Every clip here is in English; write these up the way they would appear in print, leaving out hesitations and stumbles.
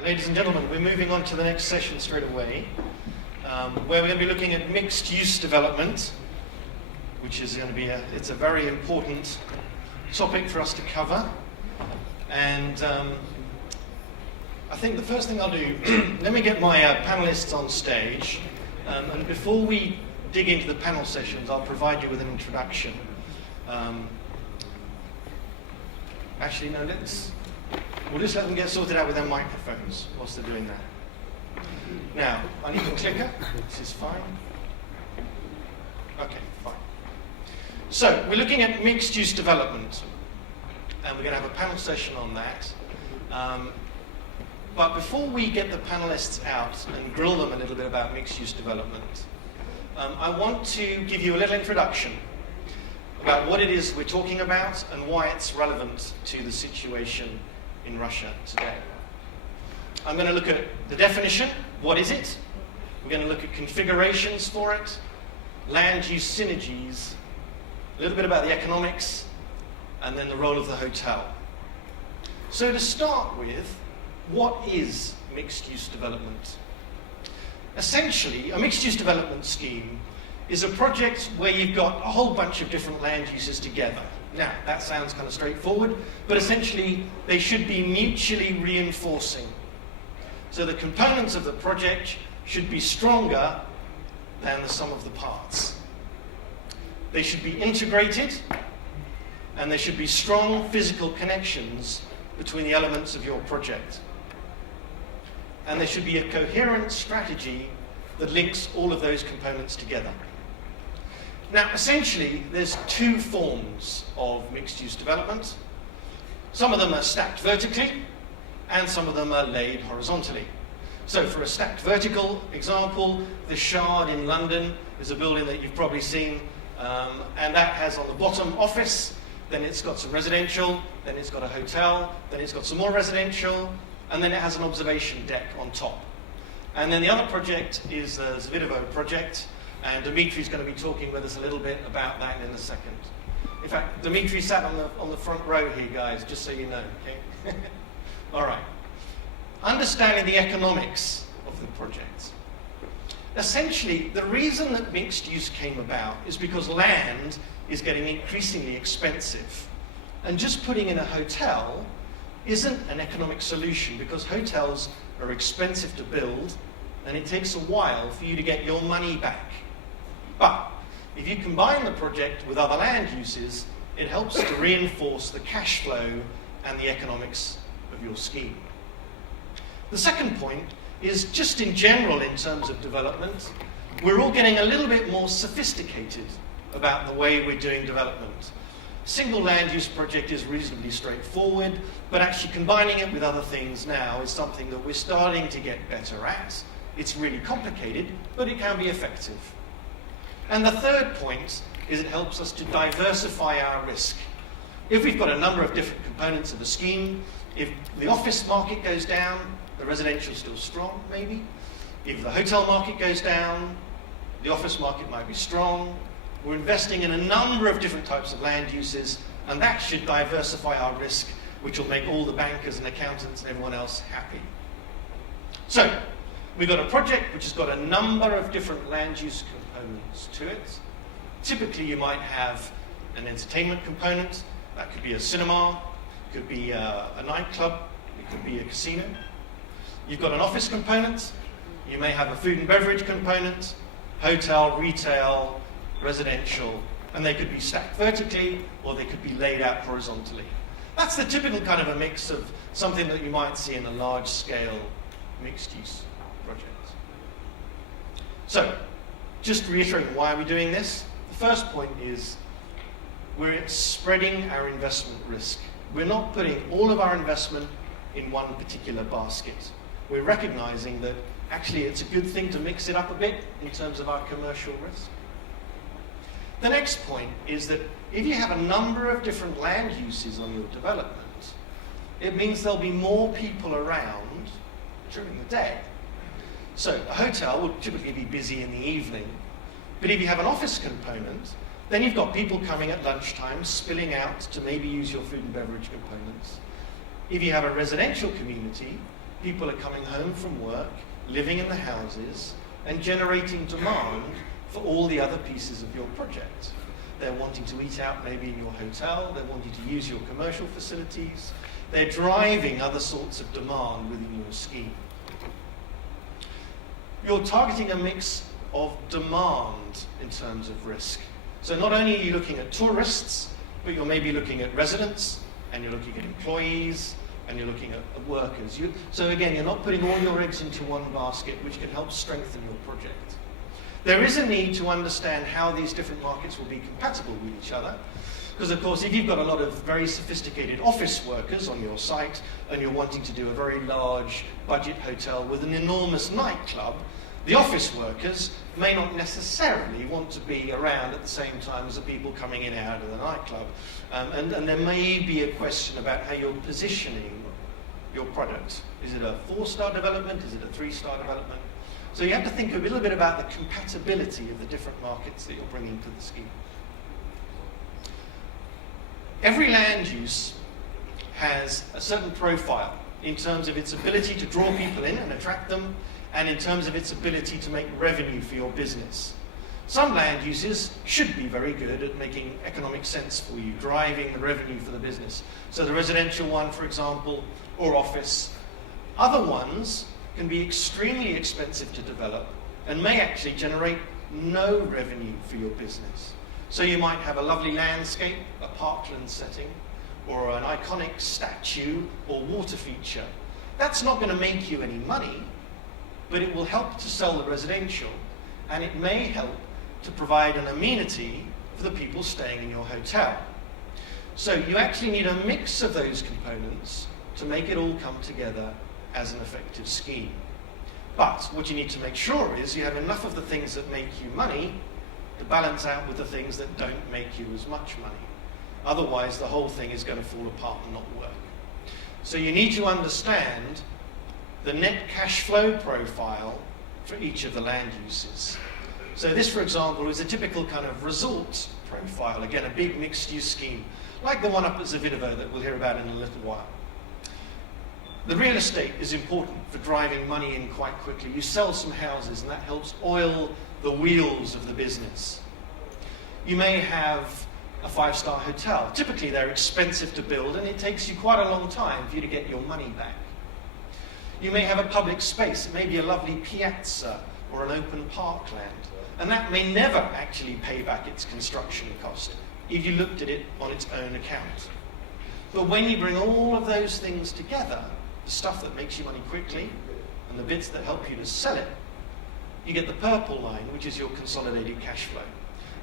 Ladies and gentlemen, we're moving on to the next session straight away, where we're going to be looking at mixed-use development, which is going to be it's a very important topic for us to cover. And I think the first thing I'll do, let me get my panelists on stage, and before we dig into the panel sessions, I'll provide you with an introduction. Actually, no, we'll just let them get sorted out with their microphones whilst they're doing that. Now, I need the clicker. This is fine. Okay, fine. So, we're looking at mixed-use development, and we're going to have a panel session on that. But before we get the panelists out and grill them a little bit about mixed-use development, I want to give you a little introduction about what it is we're talking about and why it's relevant to the situation in Russia today. I'm going to look at the definition, what is it? We're going to look at configurations for it, land use synergies, a little bit about the economics, and then the role of the hotel. So to start with, what is mixed-use development? Essentially, a mixed-use development scheme is a project where you've got a whole bunch of different land uses together. Now, that sounds kind of straightforward, but essentially they should be mutually reinforcing. So the components of the project should be stronger than the sum of the parts. They should be integrated, and there should be strong physical connections between the elements of your project. And there should be a coherent strategy that links all of those components together. Now, essentially, there's two forms of mixed-use development. Some of them are stacked vertically, and some of them are laid horizontally. So for a stacked vertical example, the Shard in London is a building that you've probably seen, and that has on the bottom office, then it's got some residential, then it's got a hotel, then it's got some more residential, and then it has an observation deck on top. And then the other project is the Zavidovo project, and Dmitry's going to be talking with us a little bit about that in a second. In fact, Dmitry sat on the front row here, guys, just so you know, okay? All right. Understanding the economics of the project. Essentially, the reason that mixed use came about is because land is getting increasingly expensive. And just putting in a hotel isn't an economic solution because hotels are expensive to build and it takes a while for you to get your money back. But if you combine the project with other land uses, it helps to reinforce the cash flow and the economics of your scheme. The second point is just in general in terms of development, we're all getting a little bit more sophisticated about the way we're doing development. Single land use project is reasonably straightforward, but actually combining it with other things now is something that we're starting to get better at. It's really complicated, but it can be effective. And the third point is it helps us to diversify our risk. If we've got a number of different components of a scheme, if the office market goes down, the residential is still strong, maybe. If the hotel market goes down, the office market might be strong. We're investing in a number of different types of land uses, and that should diversify our risk, which will make all the bankers and accountants and everyone else happy. So, we've got a project which has got a number of different land use components to it. Typically, you might have an entertainment component. That could be a cinema, could be a nightclub, it could be a casino. You've got an office component. You may have a food and beverage component, hotel, retail, residential, and they could be stacked vertically or they could be laid out horizontally. That's the typical kind of a mix of something that you might see in a large-scale mixed-use project. So, just reiterating why are we doing this? The first point is we're spreading our investment risk. We're not putting all of our investment in one particular basket. We're recognizing that actually it's a good thing to mix it up a bit in terms of our commercial risk. The next point is that if you have a number of different land uses on your development, it means there'll be more people around during the day. So a hotel will typically be busy in the evening, but if you have an office component, then you've got people coming at lunchtime, spilling out to maybe use your food and beverage components. If you have a residential community, people are coming home from work, living in the houses, and generating demand for all the other pieces of your project. They're wanting to eat out maybe in your hotel, they're wanting to use your commercial facilities, they're driving other sorts of demand within your scheme. You're targeting a mix of demand in terms of risk. So not only are you looking at tourists, but you're maybe looking at residents, and you're looking at employees, and you're looking at workers. So again, you're not putting all your eggs into one basket, which can help strengthen your project. There is a need to understand how these different markets will be compatible with each other. Because of course, if you've got a lot of very sophisticated office workers on your site, and you're wanting to do a very large budget hotel with an enormous nightclub, the office workers may not necessarily want to be around at the same time as the people coming in and out of the nightclub. And there may be a question about how you're positioning your product. Is it a 4-star development? Is it a 3-star development? So you have to think a little bit about the compatibility of the different markets that you're bringing to the scheme. Every land use has a certain profile in terms of its ability to draw people in and attract them, and in terms of its ability to make revenue for your business. Some land uses should be very good at making economic sense for you, driving the revenue for the business. So the residential one, for example, or office. Other ones can be extremely expensive to develop and may actually generate no revenue for your business. So you might have a lovely landscape, a parkland setting, or an iconic statue or water feature. That's not going to make you any money, but it will help to sell the residential, and it may help to provide an amenity for the people staying in your hotel. So you actually need a mix of those components to make it all come together as an effective scheme. But what you need to make sure is you have enough of the things that make you money to balance out with the things that don't make you as much money. Otherwise, the whole thing is going to fall apart and not work. So you need to understand the net cash flow profile for each of the land uses. So this, for example, is a typical kind of resort profile. Again, a big mixed-use scheme, like the one up at Zavidovo that we'll hear about in a little while. The real estate is important for driving money in quite quickly. You sell some houses, and that helps oil the wheels of the business. You may have a 5-star hotel. Typically, they're expensive to build, and it takes you quite a long time for you to get your money back. You may have a public space. It may be a lovely piazza or an open parkland. And that may never actually pay back its construction cost if you looked at it on its own account. But when you bring all of those things together, the stuff that makes you money quickly and the bits that help you to sell it, you get the purple line, which is your consolidated cash flow.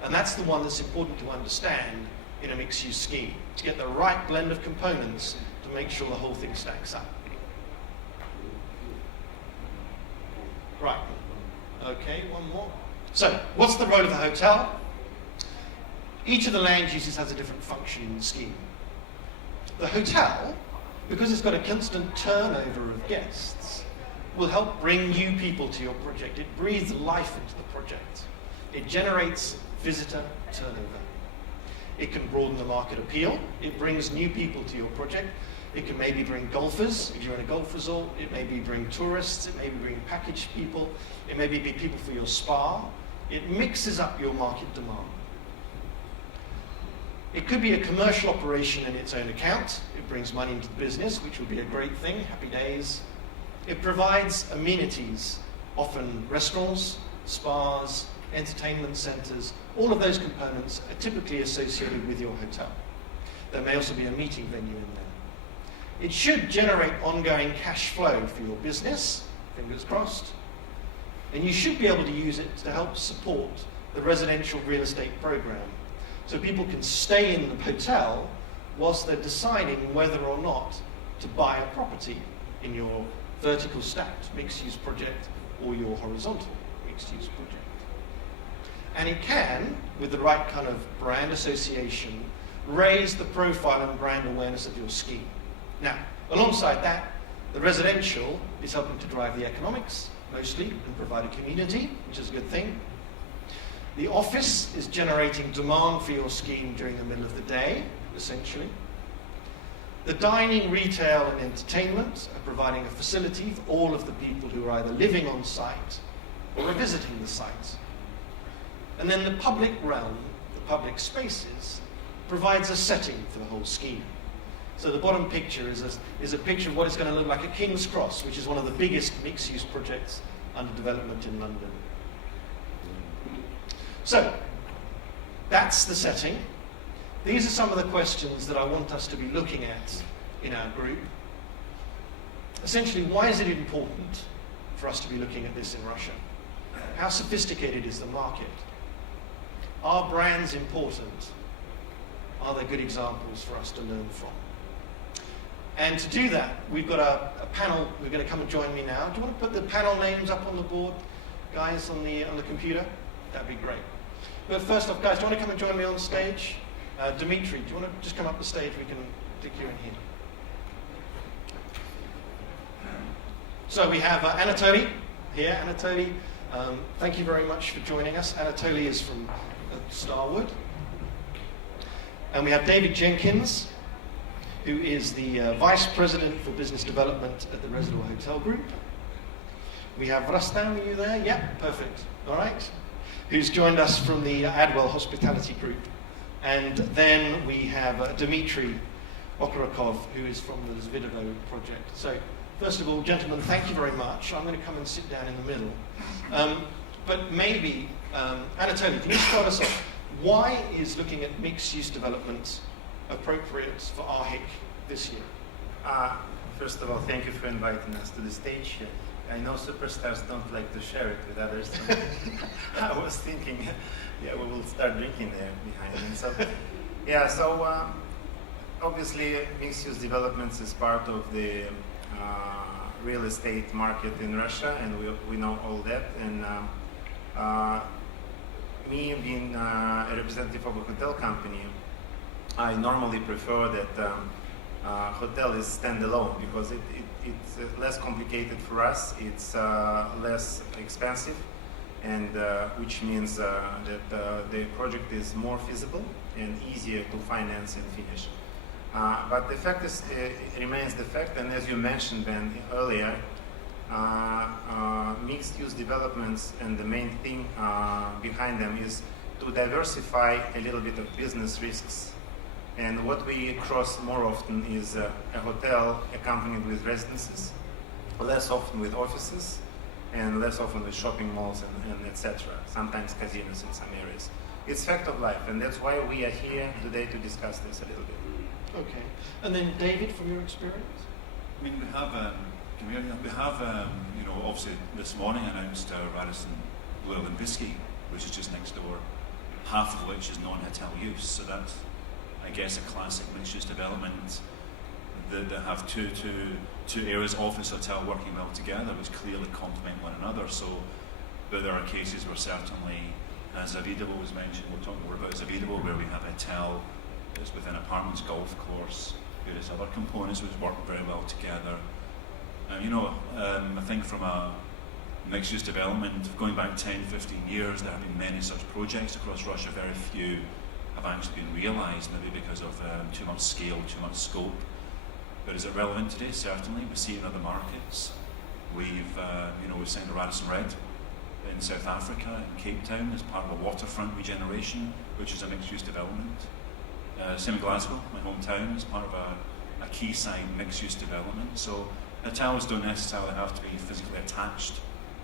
And that's the one that's important to understand in a mixed-use scheme, to get the right blend of components to make sure the whole thing stacks up. Right, okay, one more. So, what's the role of the hotel? Each of the land uses has a different function in the scheme. The hotel, because it's got a constant turnover of guests, will help bring new people to your project. It breathes life into the project. It generates visitor turnover. It can broaden the market appeal. It brings new people to your project. It can maybe bring golfers, if you're in a golf resort. It may be bring tourists. It may be bring packaged people. It may be people for your spa. It mixes up your market demand. It could be a commercial operation in its own account. It brings money into the business, which would be a great thing, happy days. It provides amenities, often restaurants, spas, entertainment centers. All of those components are typically associated with your hotel. There may also be a meeting venue in there. It should generate ongoing cash flow for your business, fingers crossed, and you should be able to use it to help support the residential real estate program. So people can stay in the hotel whilst they're deciding whether or not to buy a property in your vertical stacked mixed-use project or your horizontal mixed-use project. And it can, with the right kind of brand association, raise the profile and brand awareness of your scheme. Now, alongside that, the residential is helping to drive the economics, mostly, and provide a community, which is a good thing. The office is generating demand for your scheme during the middle of the day, essentially. The dining, retail and entertainment are providing a facility for all of the people who are either living on site or are visiting the site. And then the public realm, the public spaces, provides a setting for the whole scheme. So the bottom picture is a picture of what is going to look like a King's Cross, which is one of the biggest mixed-use projects under development in London. So, that's the setting. These are some of the questions that I want us to be looking at in our group. Essentially, why is it important for us to be looking at this in Russia? How sophisticated is the market? Are brands important? Are there good examples for us to learn from? And to do that, we've got a panel who are going to come and join me now. Do you want to put the panel names up on the board, guys, on the computer? That'd be great. But first off, guys, do you want to come and join me on stage? Dmitry, do you want to just come up the stage? We can stick you in here. So we have Anatoly here. Anatoly, thank you very much for joining us. Anatoly is from Starwood. And we have David Jenkins, who is the Vice President for Business Development at the Rezidor Hotel Group. We have Rustam, are you there? Yeah, perfect. All right. Who's joined us from the Adwill Hospitality Group. And then we have Dmitry Okorokov, who is from the Zavidovo project. So, first of all, gentlemen, thank you very much. I'm going to come and sit down in the middle. But maybe, Anatoly, can you start us off? Why is looking at mixed-use development appropriate for RHIC this year? First of all, thank you for inviting us to the stage. I know superstars don't like to share it with others. I was thinking, yeah, we will start drinking there behind me. So, yeah, so obviously mixed-use developments is part of the real estate market in Russia, and we know all that. And me being a representative of a hotel company, I normally prefer that hotel is standalone because it's less complicated for us, it's less expensive, and which means that the project is more feasible and easier to finance and finish. But the fact is, remains the fact, and as you mentioned, Ben, earlier, mixed-use developments, and the main thing behind them is to diversify a little bit of business risks. And what we cross more often is a hotel accompanied with residences, less often with offices, and less often with shopping malls and etc. Sometimes casinos in some areas. It's fact of life, and that's why we are here today to discuss this a little bit. Okay. And then David, from your experience? I mean, we have you know, obviously this morning announced Radisson Blue Olypic, which is just next door, half of which is non-hotel use. So that's, I guess, a classic mixed-use development that have two areas, office, hotel, working well together, which clearly complement one another. So, but there are cases where certainly, as Zavidovo was mentioned, we'll talk more about Zavidovo, where we have a hotel that's within apartments, golf course, various other components which work very well together. You know, I think from a mixed-use development, going back 10, 15 years, there have been many such projects across Russia. Very few have actually been realised, maybe because of too much scale, too much scope. But is it relevant today? Certainly. We see it in other markets. We've signed a Radisson Red in South Africa, in Cape Town, as part of a waterfront regeneration, which is a mixed-use development. Same in Glasgow, my hometown, as part of a quayside mixed-use development. So hotels don't necessarily have to be physically attached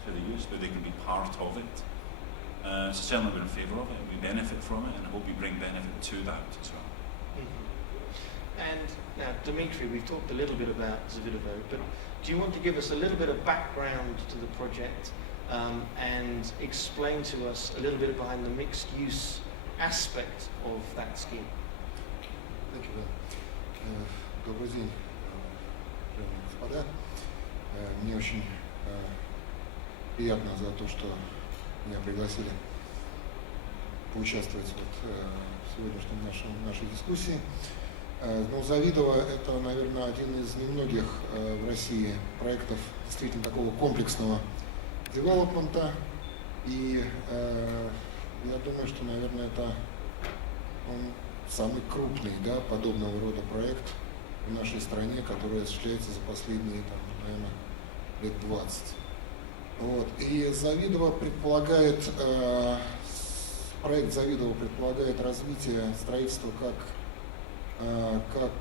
to the use, but they can be part of it. So certainly we're in favour of it, we benefit from it, and I hope we bring benefit to that as well. Mm-hmm. And now, Dmitry, we've talked a little bit about Zavidovo, but do you want to give us a little bit of background to the project and explain to us a little bit behind the mixed-use aspect of that scheme? Thank you. Добрый день, уважаемые господа. Мне очень приятно за то, что меня пригласили поучаствовать в сегодняшнем нашей дискуссии. Ну, Завидово — это, наверное, один из немногих в России проектов действительно такого комплексного девелопмента. И я думаю, что, наверное, это он самый крупный, да, подобного рода проект в нашей стране, которая осуществляется за последние, там, наверное, лет 20. Вот. И Завидово предполагает, проект Завидово предполагает развитие строительства как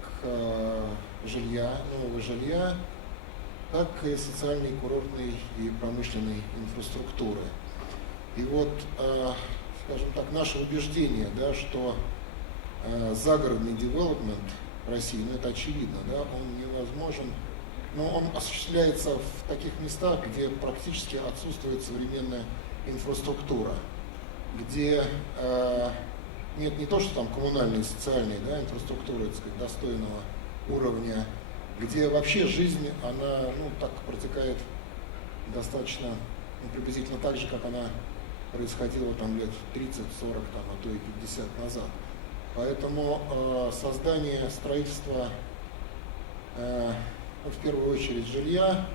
жилья, нового жилья, так и социальной, курортной и промышленной инфраструктуры. И вот, скажем так, наше убеждение, да, что загородный девелопмент России, ну это очевидно, да, он невозможен, но он осуществляется в таких местах, где практически отсутствует современная инфраструктура, где нет не то, что там коммунальной и социальной, да, инфраструктуры, так сказать, достойного уровня, где вообще жизнь, она, ну, так протекает достаточно, ну, приблизительно так же, как она происходила там лет 30, 40, там, а то и 50 назад. Поэтому создание строительства, ну, в первую очередь жилья,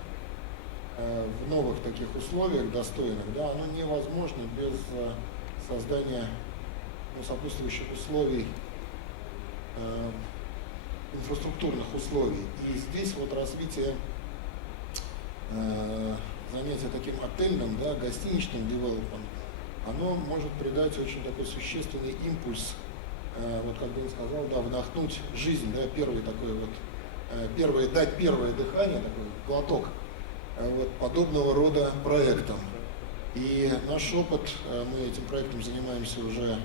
в новых таких условиях достойных, да, оно невозможно без создания, ну, сопутствующих условий, инфраструктурных условий. И здесь вот развитие занятия таким отельным, да, гостиничным девелопментом, оно может придать очень такой существенный импульс, вот как бы он сказал, да, вдохнуть жизнь, да, первый такой вот, дать первое дыхание, такой глоток вот подобного рода проектам. И наш опыт, мы этим проектом занимаемся уже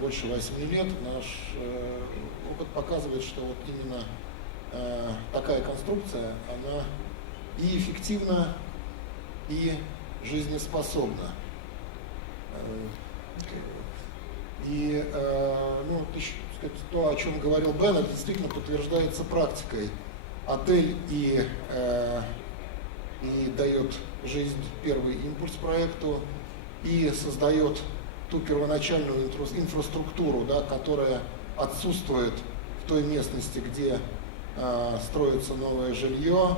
больше 8 лет, наш опыт показывает, что вот именно такая конструкция, она и эффективна, и жизнеспособна. И ну, еще, сказать, то, о чем говорил Бен, это действительно подтверждается практикой. Отель и дает жизнь, первый импульс проекту, и создает ту первоначальную инфраструктуру, да, которая отсутствует в той местности, где строится новое жилье.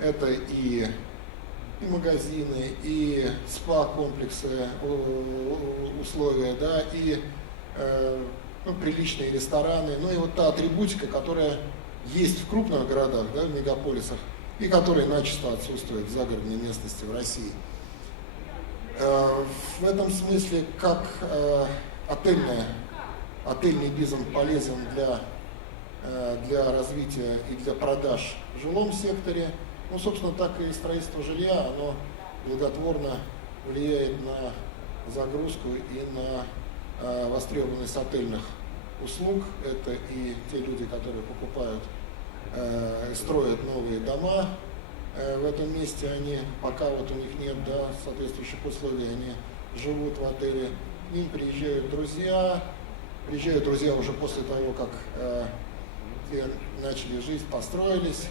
Это и магазины, и спа-комплексы, условия, да, и ну, приличные рестораны, ну и вот та атрибутика, которая есть в крупных городах, да, в мегаполисах, и которая начисто отсутствует в загородной местности в России. В этом смысле, как отельный бизнес полезен для развития и для продаж в жилом секторе, ну, собственно, так и строительство жилья, оно благотворно влияет на загрузку и на востребованность отельных услуг. Это и те люди, которые покупают, строят новые дома в этом месте, они, пока вот у них нет, да, соответствующих условий, они живут в отеле, к ним приезжают друзья уже после того, как те начали жизнь, построились,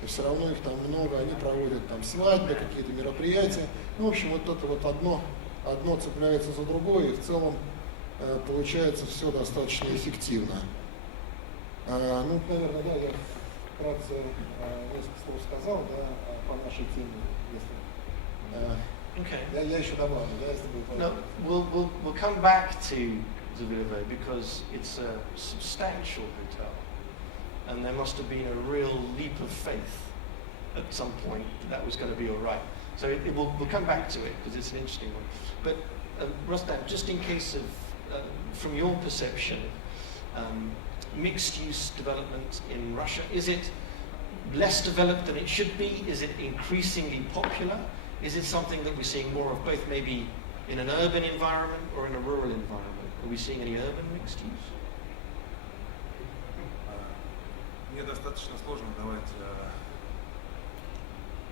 и все равно их там много, они проводят там свадьбы, какие-то мероприятия. Ну, в общем, вот это вот одно цепляется за другое, и в целом получается все достаточно эффективно. Ну, наверное, да, я вкратце несколько слов сказал, да, по нашей теме, если Okay. я еще добавлю, да, если будет. No, we'll come back to Zavidovo because it's a substantial hotel, and there must have been a real leap of faith at some point that was going to be all right. So we'll come back to it because it's an interesting one. But Rustam, just in case of, from your perception, mixed-use development in Russia, is it less developed than it should be? Is it increasingly popular? Is it something that we're seeing more of both maybe in an urban environment or in a rural environment? Are we seeing any urban mixed use? Мне достаточно сложно давать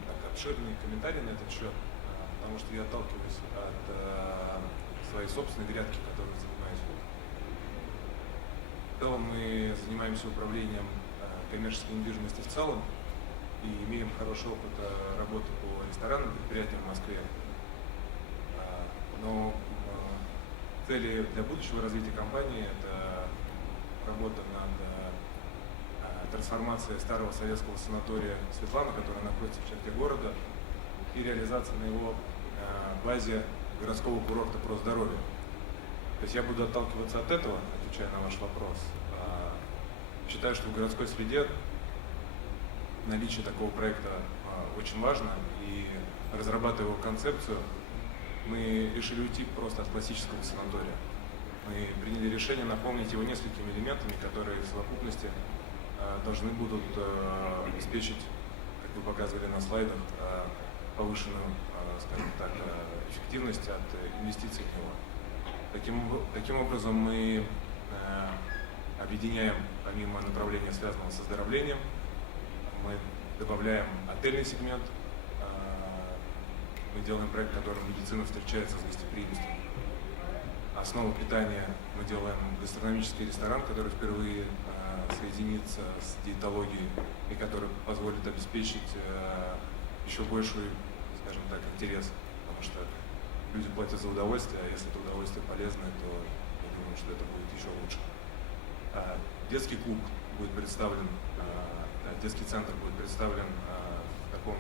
так обширные комментарии на этот счет, потому что я отталкиваюсь от своей собственной грядки, которой занимаюсь. В целом мы занимаемся управлением коммерческой недвижимости в целом и имеем хороший опыт работы по ресторанным предприятиям в Москве. Но цели для будущего развития компании – это работа над трансформацией старого советского санатория Светлана, который находится в черте города, и реализация на его базе городского курорта про здоровье. То есть я буду отталкиваться от этого, отвечая на ваш вопрос. Считаю, что в городской среде наличие такого проекта очень важно, и разрабатывая его концепцию, мы решили уйти просто от классического санатория. Мы приняли решение наполнить его несколькими элементами, которые в совокупности должны будут обеспечить, как вы показывали на слайдах, повышенную, скажем так, эффективность от инвестиций в него. Таким образом, мы объединяем, помимо направления, связанного с оздоровлением, мы добавляем отельный сегмент, мы делаем проект, в котором медицина встречается с гостеприимством. Основу питания мы делаем гастрономический ресторан, который впервые соединится с диетологией и который позволит обеспечить еще больший, скажем так, интерес, потому что люди платят за удовольствие, а если это удовольствие полезное, то я думаю, что это будет еще лучше. Детский клуб будет представлен, детский центр будет представлен в таком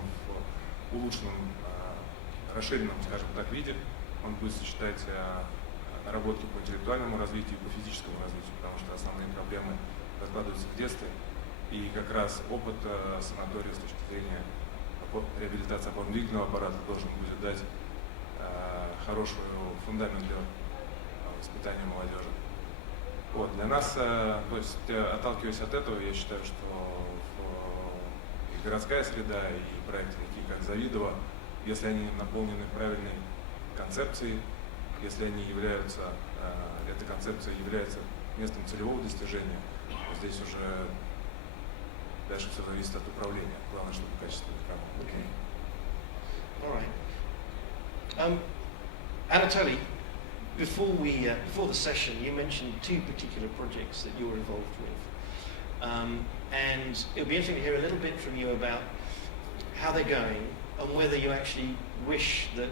улучшенном, расширенном, скажем так, виде. Он будет сочетать наработки по интеллектуальному развитию и по физическому развитию, потому что основные проблемы раскладываются в детстве. И как раз опыт санатория с точки зрения реабилитации опорно-двигательного аппарата должен будет дать хороший фундамент для воспитания молодежи. Вот, для нас, то есть, отталкиваясь от этого, я считаю, что и городская среда, и проекты такие, как Завидово, если они наполнены правильной концепцией, если они являются, эта концепция является местом целевого достижения, то здесь уже дальше все зависит от управления. Главное, чтобы качественно работало. Okay. All right. Anatoly, before the session, you mentioned two particular projects that you were involved with. And it would be interesting to hear a little bit from you about how they're going and whether you actually wish that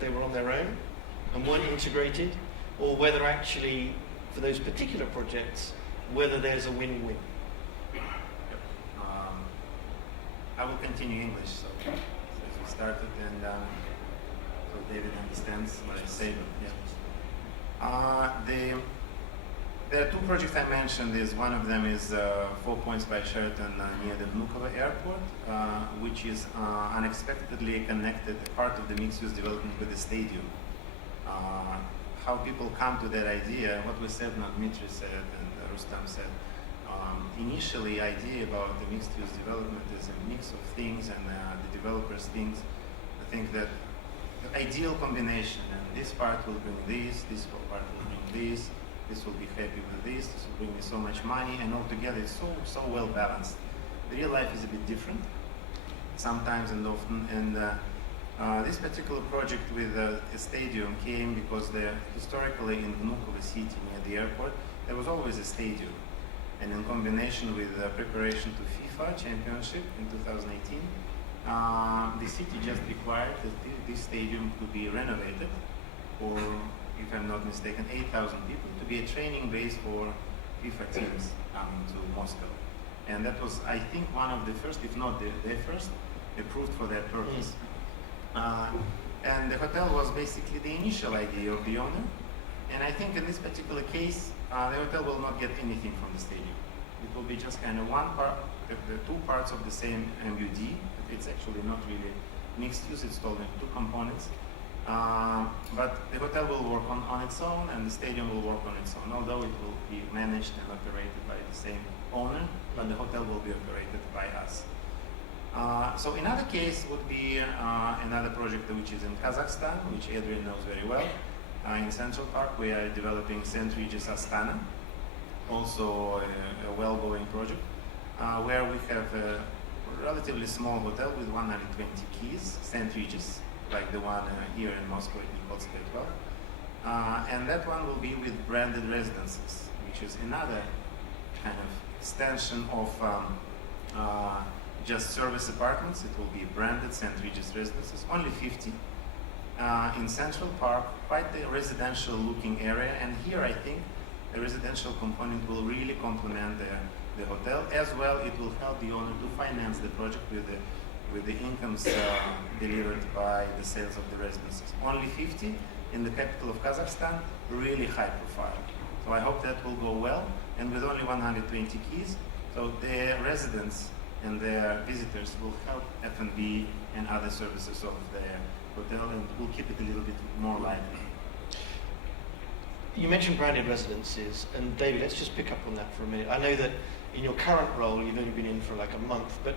they were on their own and weren't integrated, or whether actually, for those particular projects, whether there's a win-win. I will continue English, so as we started, and so David understands what I say. Yeah. There are two projects I mentioned. One of them is 4 Points by Sheraton near the Vnukovo airport, which is unexpectedly connected, part of the mixed-use development with the stadium. How people come to that idea, what we said, Dmitry said, and Rustam said, initially idea about the mixed-use development is a mix of things, and the developers think that the ideal combination, and this part will bring this part will bring this will be happy with this will bring me so much money, and altogether it's so well balanced. The real life is a bit different, sometimes and often, and this particular project with a stadium came because historically in Vnukovo city near the airport, there was always a stadium. And in combination with preparation to FIFA championship in 2018, the city just required that this stadium to be renovated, or if I'm not mistaken, 8,000 people, to be a training base for FIFA teams coming to Moscow. And that was, I think, one of the first, if not the first, approved for that purpose. And the hotel was basically the initial idea of the owner. And I think in this particular case, the hotel will not get anything from the stadium. It will be just kind of one part, the two parts of the same MUD. It's actually not really mixed use, it's told in two components. But the hotel will work on its own, and the stadium will work on its own, although it will be managed and operated by the same owner, but the hotel will be operated by us. So another case would be another project which is in Kazakhstan, which Adwill knows very well. In Central Park, we are developing St. Regis Astana, also a well-going project, where we have a relatively small hotel with 120 keys, St. Regis, like the one here in Moscow at Nikolskoye 12. And that one will be with branded residences, which is another kind of extension of just service apartments. It will be branded St. Regis residences, only 50. In Central Park, quite a residential looking area, and here I think the residential component will really complement the hotel. As well, it will help the owner to finance the project with the incomes delivered by the sales of the residences. Only 50 in the capital of Kazakhstan, really high profile. So I hope that will go well, and with only 120 keys, so the residents and their visitors will help F&B and other services of their hotel, and will keep it a little bit more lively. You mentioned branded residences, and David, let's just pick up on that for a minute. I know that in your current role, you've only been in for like a month, but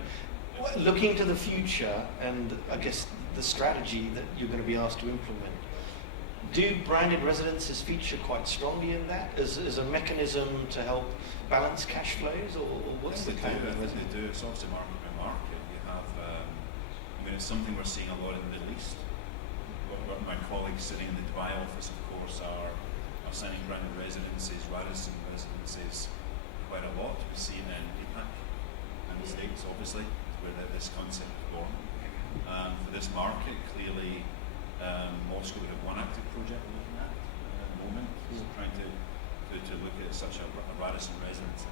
looking to the future, and I guess the strategy that you're going to be asked to implement, do branded residences feature quite strongly in that as a mechanism to help balance cash flows, or what's the kind of they do. It's obviously market by market. You have, I mean, it's something we're seeing a lot in the Middle East. What my colleagues sitting in the Dubai office, of course, are signing branded residences, Radisson residences, quite a lot. We see it in APAC and the States, obviously, where this concept is born. For this market, clearly, Moscow would have one active project we're looking at the moment, trying to look at such a Radisson residence.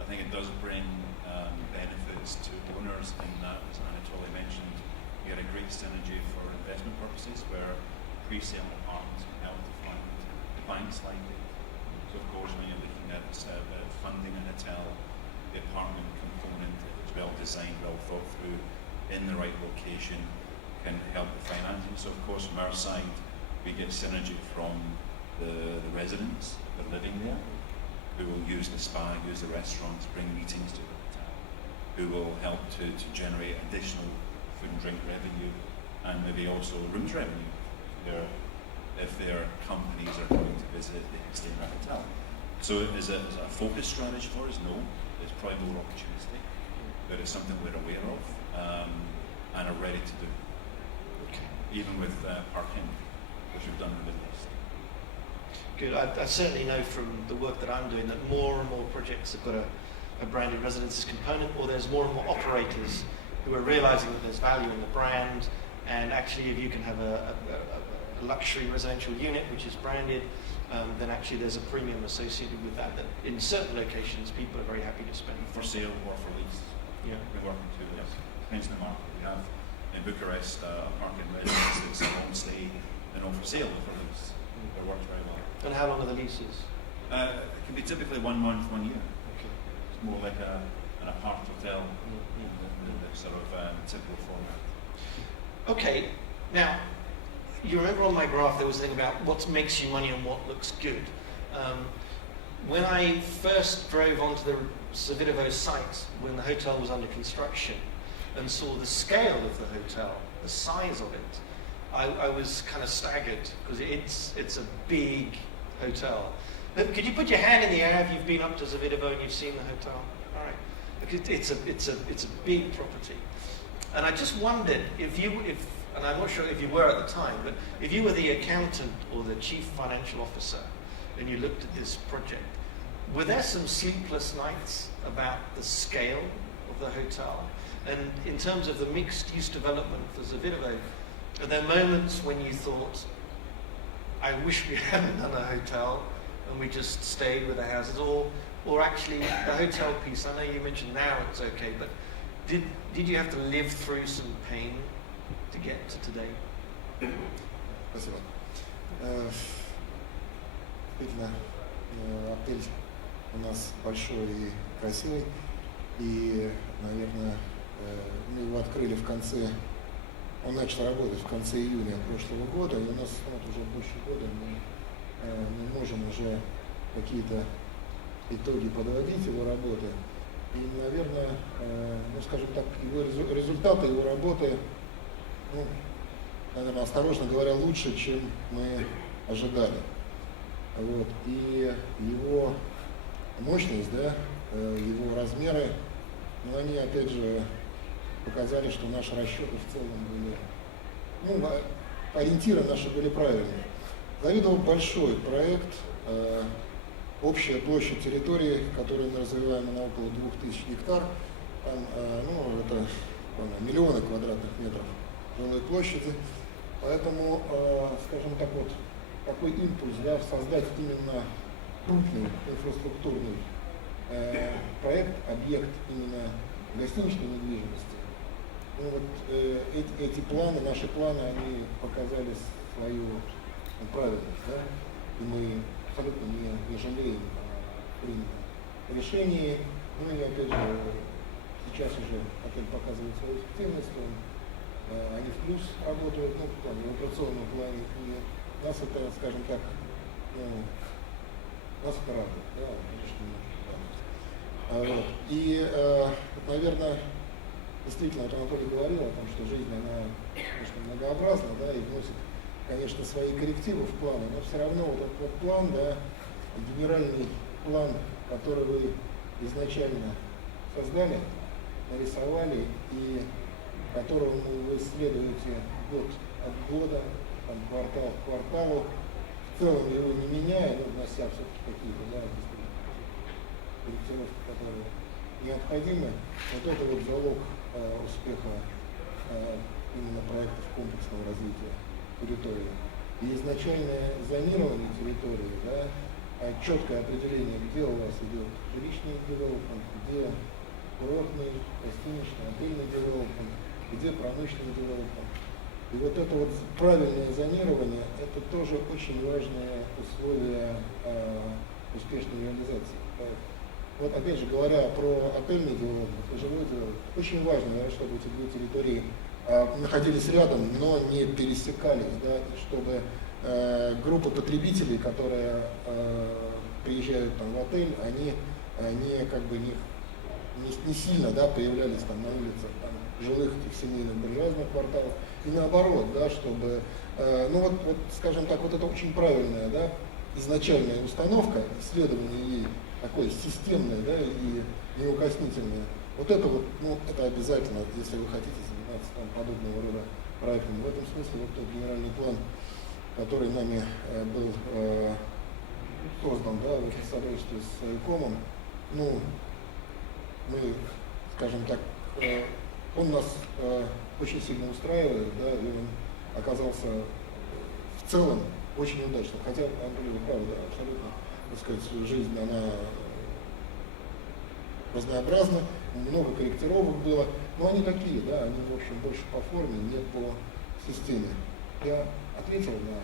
I think it does bring benefits to owners in that, as Anatoly mentioned, you get a great synergy for investment purposes, where pre-sale apartments can help to fund clients like it. So of course, when you're looking at funding a hotel, the apartment component, if it's well designed, well thought through, in the right location, can help with financing. So of course, from our side, we get synergy from the residents that are living there, who will use the spa, use the restaurants, bring meetings to the hotel, who will help to generate additional food and drink revenue, and maybe also rooms revenue if their companies are going to visit, they can stay in our hotel. So is it a focus strategy for us? No, it's probably more opportunistic, but it's something we're aware of and are ready to do. Okay. Even with parking, which we've done in the Middle East. Good. I certainly know from the work that I'm doing that more and more projects have got a branded residences component, or there's more and more operators who are realizing that there's value in the brand, and actually if you can have a luxury residential unit which is branded, then actually there's a premium associated with that in certain locations people are very happy to spend. For sale or for lease. Yeah. We're working too, yes. Depends on the market. We have in Bucharest a parking residence that's a home stay, and not for sale or for lease. It works very well. And how long are the leases? It can be typically 1 month, 1 year. Okay. It's more like an apart hotel, the sort of typical format. Okay, now, you remember on my graph there was a thing about what makes you money and what looks good. When I first drove onto the Zavidovo site when the hotel was under construction and saw the scale of the hotel, the size of it, I was kind of staggered, because it's a big hotel. Could you put your hand in the air if you've been up to Zavidovo and you've seen the hotel? All right. Because it's a big property. And I just wondered and I'm not sure if you were at the time, but if you were the accountant or the chief financial officer and you looked at this project, were there some sleepless nights about the scale of the hotel? And in terms of the mixed-use development for Zavidovo, are there moments when you thought, I wish we hadn't done a hotel and we just stayed with the houses, or actually the hotel piece, I know you mentioned now it's okay, but did you have to live through some pain to get to today? Спасибо. Действительно, отель у нас большой и красивый, и, наверное, мы его открыли он начал работать в конце июня прошлого года, и у нас уже больше года мы можем уже какие-то итоги подводить его работы. И, наверное, скажем так, результаты его работы, наверное, осторожно говоря, лучше, чем мы ожидали. Вот. И его мощность, его размеры, они, опять же, показали, что наши расчеты в целом были, ориентиры наши были правильные. Завидово большой проект, общая площадь территории, которую мы развиваем, на около 2000 гектар, там, это миллионы квадратных метров жилой площади, поэтому, скажем так, вот такой импульс, создать именно крупный инфраструктурный проект, объект именно гостиничной недвижимости. Эти планы, наши планы, они показали свою правильность, и мы абсолютно не жалеем о принятом решении. И опять же, Сейчас уже отель показывает свою эффективность, они в плюс работают, ну, в плане, в операционном плане, и нас это, скажем так, ну, нас это радует, да, конечно, вот. И, наверное, действительно, вот Анатолий говорил о том, что жизнь, она, конечно, многообразна, да, и вносит, конечно, свои коррективы в планы, но все равно вот этот вот план, да, генеральный план, который вы изначально создали, нарисовали, и которому вы следуете год от года, там, квартал к кварталу, в целом его не меняя, но внося все-таки какие-то, да, корректировки, которые необходимы, вот это вот залог успеха именно проектов комплексного развития территории. И изначальное зонирование территории, да, четкое определение, где у вас идет жилищный девелопмент, где курортный, гостиничный, отельный девелопмент, где промышленный девелопмент. И вот это вот правильное зонирование, это тоже очень важные условия успешной реализации. Вот опять же говоря про отельный девелопмент, жилой девелопмент, очень важно, чтобы эти две территории находились рядом, но не пересекались, да, и чтобы группы потребителей, которые приезжают там в отель, они как бы не сильно, да, появлялись там на улицах там, жилых этих семейных буржуазных кварталов, и наоборот, да, чтобы, ну вот, скажем так, вот это очень правильная, да, изначальная установка, исследование ей такое системное, да, и неукоснительное. Вот это вот, ну, это обязательно, если вы хотите заниматься там подобного рода проектом. В этом смысле вот тот генеральный план, который нами был создан, да, в содружестве с AECOM, ну, мы, скажем так, он нас очень сильно устраивает, да, и он оказался в целом очень удачным. Хотя, Андрей, вы правы, да, абсолютно, так сказать, жизнь, она разнообразна, много корректировок было, но они такие, да, они, в общем, больше по форме, не по системе. Я ответил на...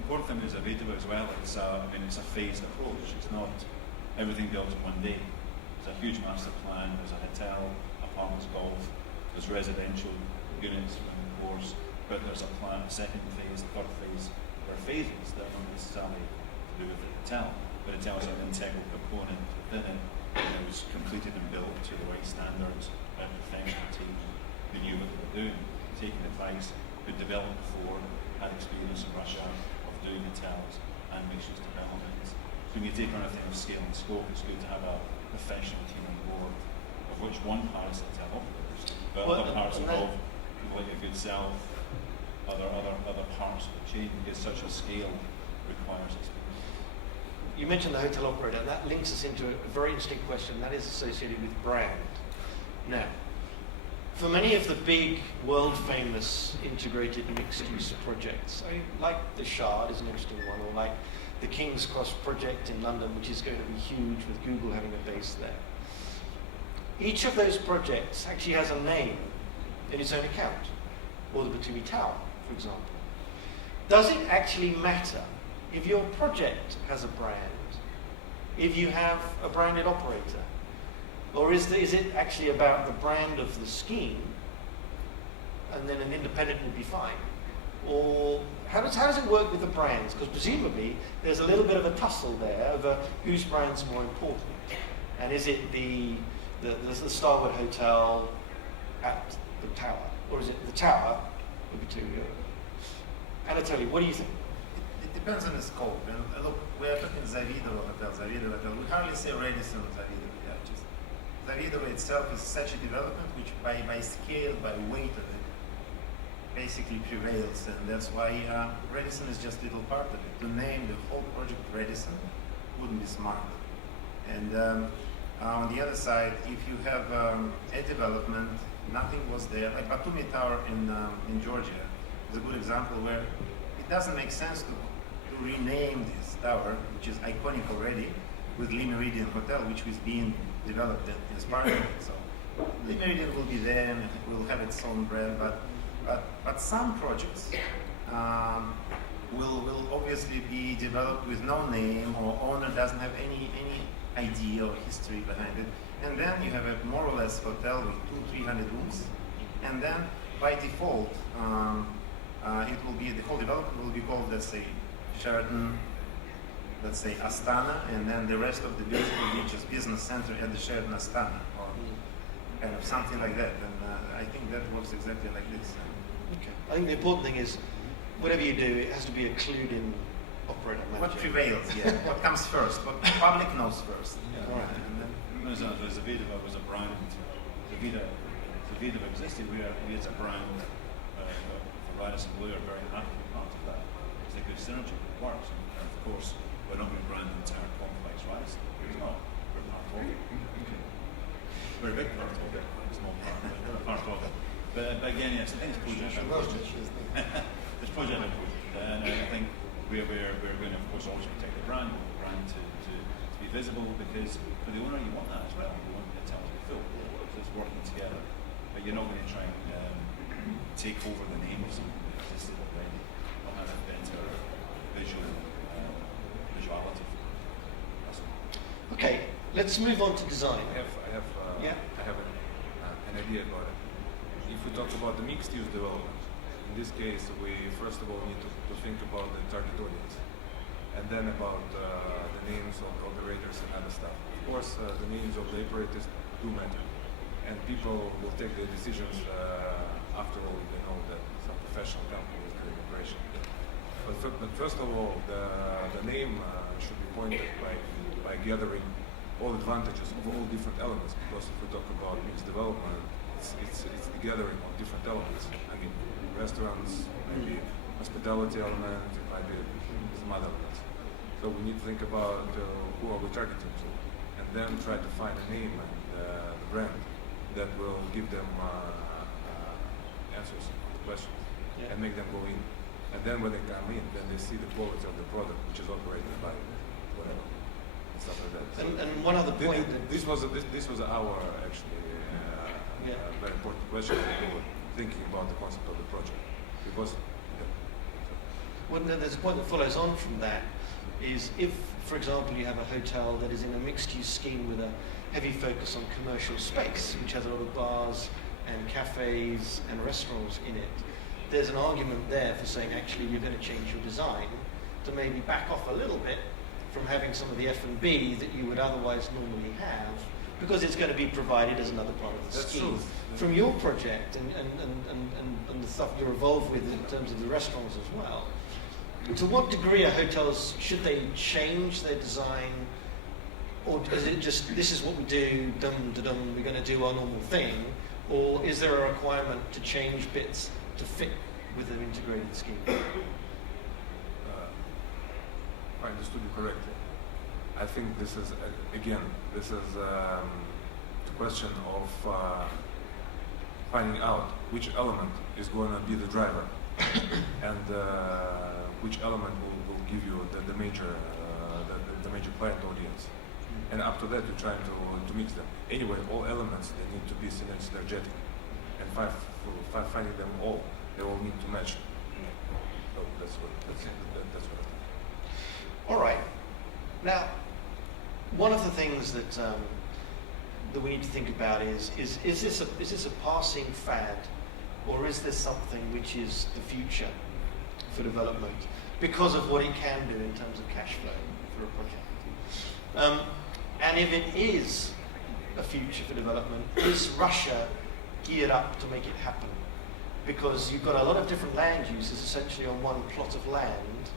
Important thing with Zavidovo as well, it's I mean, it's a phased approach. It's not everything built in one day. There's a huge master plan. There's a hotel, apartments, golf. There's residential units, of course. But there's a plan, a second phase, third phase. There are phases that are not necessarily to do with the hotel, but the hotel is an integral component within it. And it was completed and built to the right standards by a professional team who knew what they were doing, taking advice, who'd developed before, had experience in Russia of doing hotels and mixed-use developments. So when you take on a thing of scale and scope, it's good to have a professional team on board, of which one part is hotel operators, but other parts involve people like your good self, other parts of the chain, because such a scale requires experience. You mentioned the hotel operator, and that links us into a very interesting question that is associated with brand. Now, for many of the big, world-famous integrated mixed-use projects, like the Shard is an interesting one, or like the King's Cross project in London, which is going to be huge with Google having a base there. Each of those projects actually has a name in its own account, or the Batumi Tower, for example. Does it actually matter if your project has a brand, if you have a branded operator? Or is it actually about the brand of the scheme, and then an independent would be fine? Or how does it work with the brands? Because presumably there's a little bit of a tussle there over whose brand's more important. And is it the Starwood Hotel at the tower? Or is it the tower with the two? Anatoly, what do you think? It depends on the scope. And look, we are talking Zavidovo Hotel. We hardly say Redison Zavidovo. Zavidovo itself is such a development which by scale, by weight of it, basically prevails, and that's why Redison is just a little part of it. To name the whole project Redison wouldn't be smart. And on the other side, if you have a development, nothing was there, like Batumi Tower in Georgia is a good example where it doesn't make sense to rename this tower, which is iconic already, with Le Méridien Hotel, which was being developed as part of it. So Le Méridien will be there and it will have its own brand, but some projects will obviously be developed with no name, or owner doesn't have any idea or history behind it. And then you have a more or less hotel with 200-300 rooms, and then by default, it will be, the whole development will be called, let's say, Sheraton, let's say Astana, and then the rest of the building will be just business center at the Sheraton Astana, or kind of something like that. And I think that works exactly like this. Okay. I think the important thing is, whatever you do, it has to be a clued-in operator manager. What prevails, yeah. What comes first, what the public knows first. Yeah. Right. And then, Zavidovo was a brand. Zavidovo existed. It's a brand. For Radisson Blue are very happy to be part of that. It's a good synergy. It works. And of course, we're not going to brand the entire complex Radisson. We're not. We're part of it. We're a big part of it. A small part, but we're a part of it. But again, yes, I think it's project by project. It's project by project. And I think we're going to, of course, always protect the brand. We want the brand to be visible, because for the owner, you want that as well. You want the hotel to be full. So it's working together. But you're not going to try and take over the name of something that existed already. Not have a better visuality. Okay, let's move on to design. I have an idea about it. If we talk about the mixed-use development, in this case, we first of all need to think about the target audience, and then about the names of the operators and other stuff. Of course, the names of the operators do matter, and people will take their decisions after all if they know that some professional company is doing operation. But first of all, the name should be pointed by gathering all advantages of all different elements, because if we talk about mixed development, it's the gathering of different elements. I mean, restaurants, maybe hospitality element, it might be some other elements. So we need to think about who are we targeting to, and then try to find a name and the brand that will give them answers to the questions and make them go in. And then when they come in, then they see the quality of the product, which is operated by whatever. Stuff like that. And one other point. This was our actually very important question when we were thinking about the concept of the project, because. Well, there's a point that follows on from that. Is if, for example, you have a hotel that is in a mixed-use scheme with a heavy focus on commercial space, which has a lot of bars and cafes and restaurants in it, there's an argument there for saying actually you're going to change your design to maybe back off a little bit from having some of the F&B that you would otherwise normally have, because it's going to be provided as another part of the scheme. From your project and the stuff you're involved with in terms of the restaurants as well, to what degree are hotels, should they change their design, or is it just, this is what we do, dum-da-dum, we're going to do our normal thing, or is there a requirement to change bits to fit with an integrated scheme? I understood you correctly. I think this is, a question of finding out which element is going to be the driver and which element will give you the major client audience. And up to that, you're trying to mix them. Anyway, all elements, they need to be synergetic. And finding them all, they all need to match. So that's what I think. All right. Now, one of the things that we need to think about is this a passing fad, or is this something which is the future for development because of what it can do in terms of cash flow for a project? And if it is a future for development, is Russia geared up to make it happen? Because you've got a lot of different land uses essentially on one plot of land.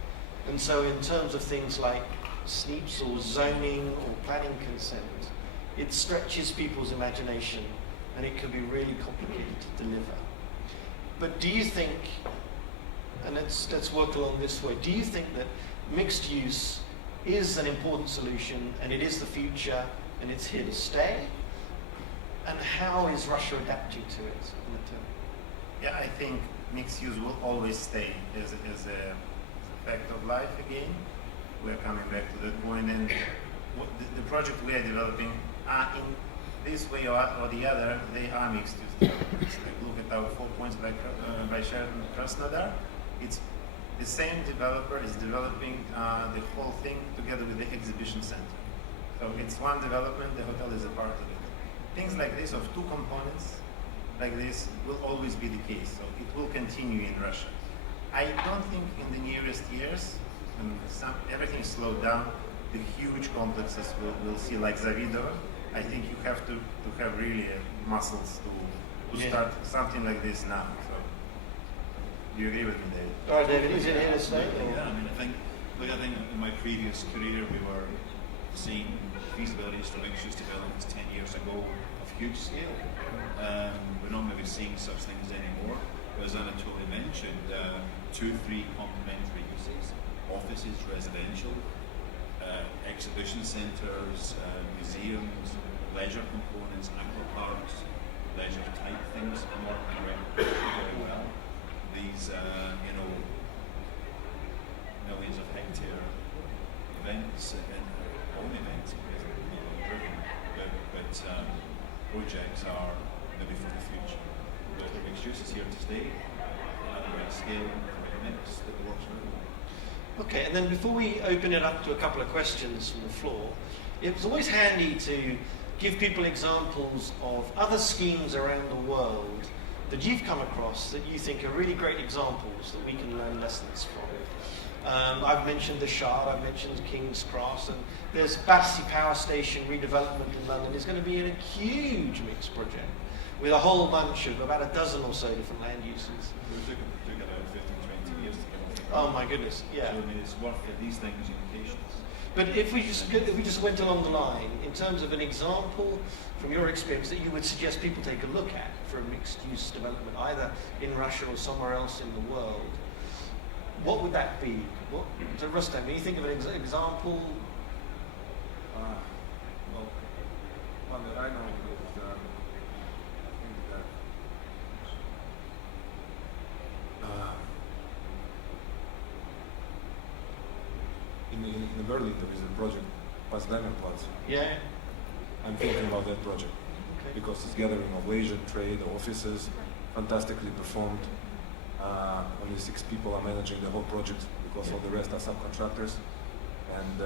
And so in terms of things like SNEEPs or zoning or planning consent, it stretches people's imagination and it can be really complicated to deliver. But do you think, and let's work along this way, do you think that mixed use is an important solution and it is the future and it's here to stay? And how is Russia adapting to it on the term? Yeah, I think mixed use will always stay as a fact of life again. We're coming back to that point, and the project we are developing are in this way or the other, they are mixed use developments. Like look at our 4 points by Sheraton Krasnodar. It's the same developer is developing the whole thing together with the exhibition center. So it's one development, the hotel is a part of it. Things like this, of two components like this, will always be the case. So it will continue in Russia. I don't think in the nearest years, when everything is slowed down, the huge complexes we'll see like Zavidovo. I think you have to have really muscles to start something like this now. So, do you agree with me, David? All right, David, is it here to stay? Yeah, I mean, I think in my previous career we were seeing feasibilities for mixed-use developments 10 years ago of huge scale. We're not maybe seeing such things anymore. But as Anatoly mentioned, 2-3 complementary uses, offices, residential, exhibition centres, museums, leisure components, aqua parks, leisure type things are working very well. These, millions of hectare events and all events driven, but projects are maybe for the future. But mixed use is here to stay, at the right scale, the right mix that works very well. Okay, and then before we open it up to a couple of questions from the floor, it was always handy to give people examples of other schemes around the world that you've come across that you think are really great examples that we can learn lessons from. I've mentioned the Shard, I've mentioned King's Cross, and there's Battersea Power Station redevelopment in London. It's going to be a huge mixed project with a whole bunch of about a dozen or so different land uses. It took about 15, 20 years to get off the ground. Oh my goodness, yeah. So, I mean, it's worth these things in patience. But if we just went along the line, in terms of an example from your experience that you would suggest people take a look at for a mixed-use development, either in Russia or somewhere else in the world, what would that be? So Rustam, when you think of an example? Well, one that I know is, I think that in Berlin there is a project, Platz. Yeah. I'm thinking about that project because it's gathering of leisure, trade, offices, fantastically performed. Only 6 people are managing the whole project because all the rest are subcontractors. And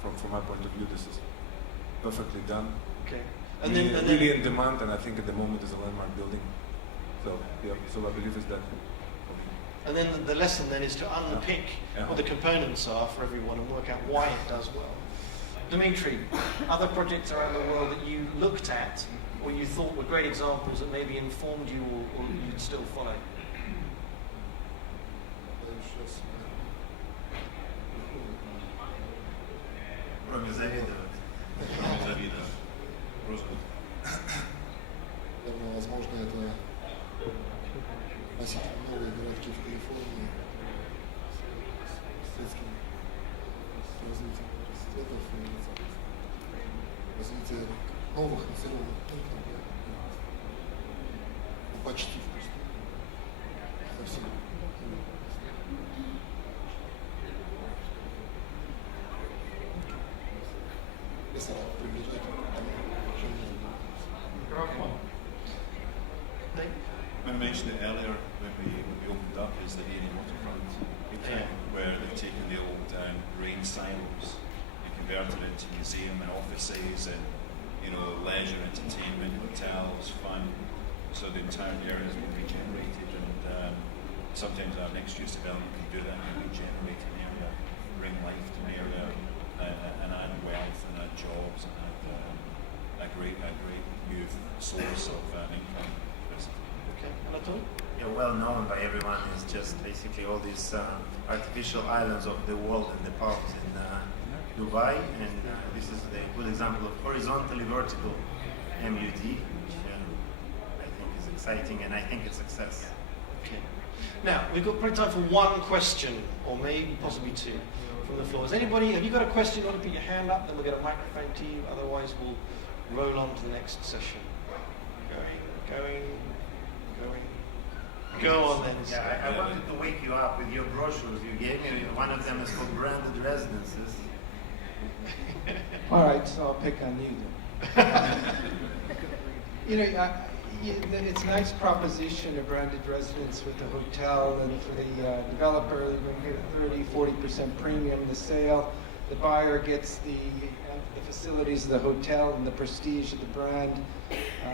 from my point of view, this is perfectly done. Okay. And then really in demand, and I think at the moment is a landmark building. So yeah, so I believe it's that. And then the lesson then is to unpick what the components are for everyone and work out why it does well. Dmitry, other projects around the world that you looked at or you thought were great examples that maybe informed you or you'd still follow? Zavidovo. Наверное, возможно, это относительно новые городки в Калифорнии с сельским развитием университетов и развитие новых населенных пунктов, почти в пустыне. Совсем. Если приближать I mentioned it earlier when we opened up is the Area waterfront, where they've taken the old grain silos and converted it into museum and offices and leisure, entertainment, hotels, fun. So the entire area has been regenerated, and sometimes our mixed-use development can do that and regenerate an area, bring life to an area, and add wealth and add jobs and add a great new source of income. Okay, Anatoly? Yeah, well known by everyone is just basically all these artificial islands of the world and the parks in Dubai, and this is the good example of horizontally vertical MUD, which I think is exciting, and I think it's success. Okay. Now, we've got probably time for one question, or maybe possibly 2, from the floor. Have you got a question? You want to put your hand up, then we'll get a microphone to you, otherwise we'll roll on to the next session. Going. Go on then. Yeah, I wanted to wake you up with your brochures you gave me. One of them is called Branded Residences. All right, so I'll pick on you then. It's a nice proposition, a branded residence with the hotel, and for the developer, they're going to get a 30-40% premium in the sale. The buyer gets the facilities of the hotel and the prestige of the brand.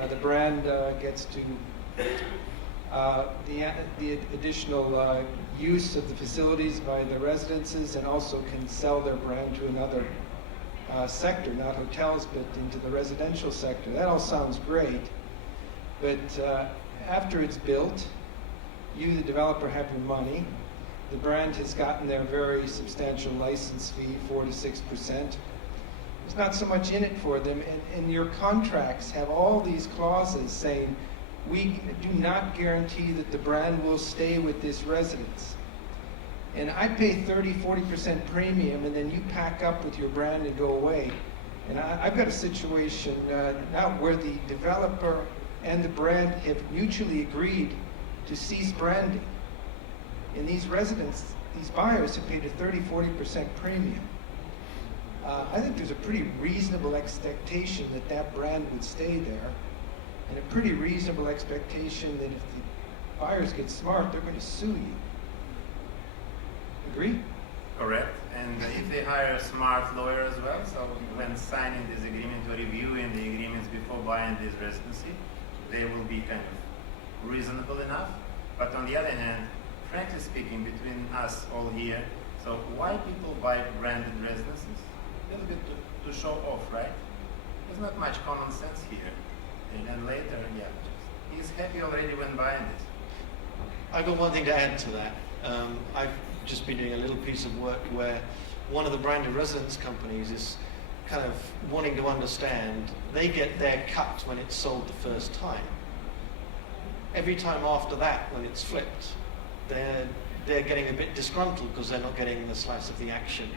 The brand gets to the additional use of the facilities by the residences, and also can sell their brand to another sector, not hotels, but into the residential sector. That all sounds great, but after it's built, you, the developer, have your money. The brand has gotten their very substantial license fee, 4 to 6%. There's not so much in it for them, and your contracts have all these clauses saying, we do not guarantee that the brand will stay with this residence. And I pay 30-40% premium, and then you pack up with your brand and go away. And I've got a situation now where the developer and the brand have mutually agreed to cease branding. And these residents, these buyers, have paid a 30-40% premium. I think there's a pretty reasonable expectation that that brand would stay there, and a pretty reasonable expectation that if the buyers get smart, they're going to sue you. Agree? Correct. And if they hire a smart lawyer as well, so when signing this agreement or reviewing the agreements before buying this residency, they will be kind of reasonable enough. But on the other hand, frankly speaking, between us all here, so why people buy branded residences? A little bit to show off, right? There's not much common sense here. And then later, yeah, he's happy already when buying it. I've got one thing to add to that. I've just been doing a little piece of work where one of the branded residence companies is kind of wanting to understand, they get their cut when it's sold the first time. Every time after that, when it's flipped, they're getting a bit disgruntled because they're not getting the slice of the action.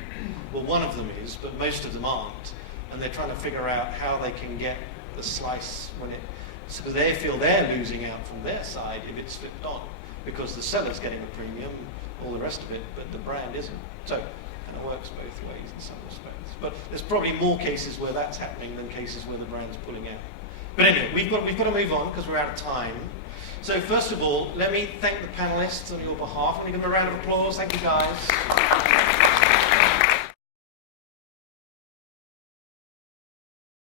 Well, one of them is, but most of them aren't. And they're trying to figure out how they can get the slice when it, so they feel they're losing out from their side if it's flipped on, because the seller's getting a premium, all the rest of it, but the brand isn't. So it kind of works both ways in some respects. But there's probably more cases where that's happening than cases where the brand's pulling out. But anyway, we've got to move on because we're out of time. So first of all, let me thank the panelists on your behalf. Let me give them a round of applause. Thank you, guys.